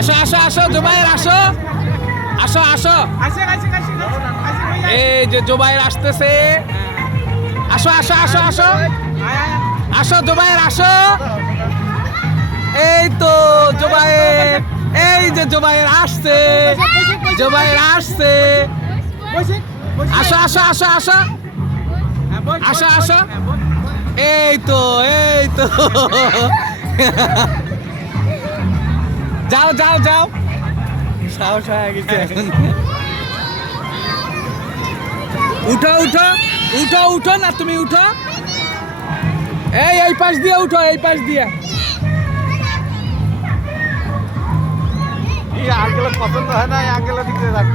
আসো জোবাইর আসো। আসো আসো। আসে আসে আসে এই যে জোবাইর আসতেছে। আসো আসো আসো আসো। আসো জোবাইর আসো। এই তো জোবাইর। এই যে জোবাইর আসছে। জোবাইর আসছে। আসো আসো আসো আসো। আসো, আসো। এই তো এই তো। যাও যাও যাও। সাহস হয়ে গেছে। এখন। উঠো উঠো উঠো উঠো না তুমি উঠো। এই এই পাশ দিয়ে উঠো এই পাশ দিয়ে। এই আঙ্কেলের পছন্দ হয় না এই আঙ্কেলের দিকে রাখ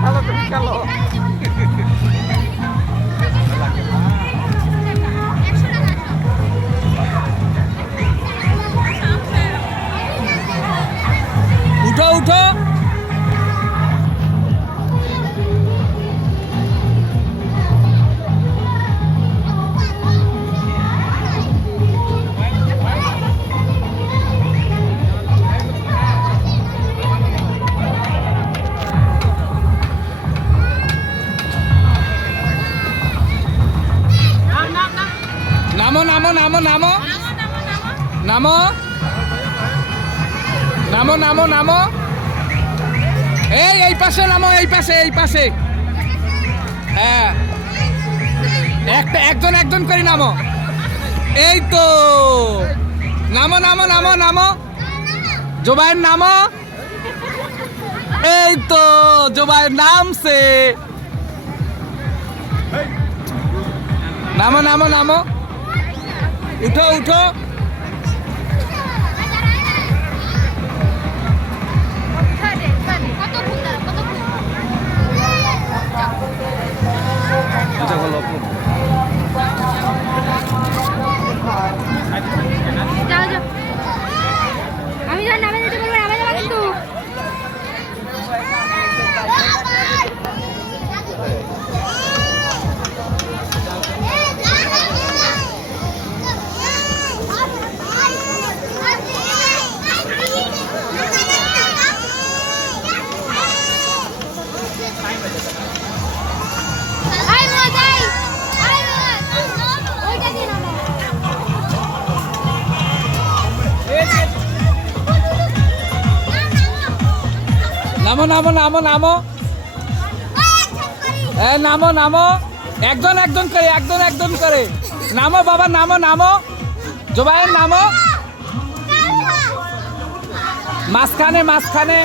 খেলো তুমি খেলো নামো নামো। নামো। নামো নামো নামো। এই এই পাশে নামো, এই পাশে এই পাশে। হ্যাঁ। একটা, একজন একজন করে নামো। এই তো। নামো নামো নামো নামো। জোবাইয়ের নামো। এই তো জোবাইয়ের নামছে। নামো নামো নামো। উঠো উঠো। আচ্ছা হলো নামো নামো নামো নামো। হ্যাঁ নামো নামো। একজন একজন করে, একজন একজন করে। নামো, বাবা, নামো নামো। জোবাইয়ের নামো। মাঝখানে মাঝখানে।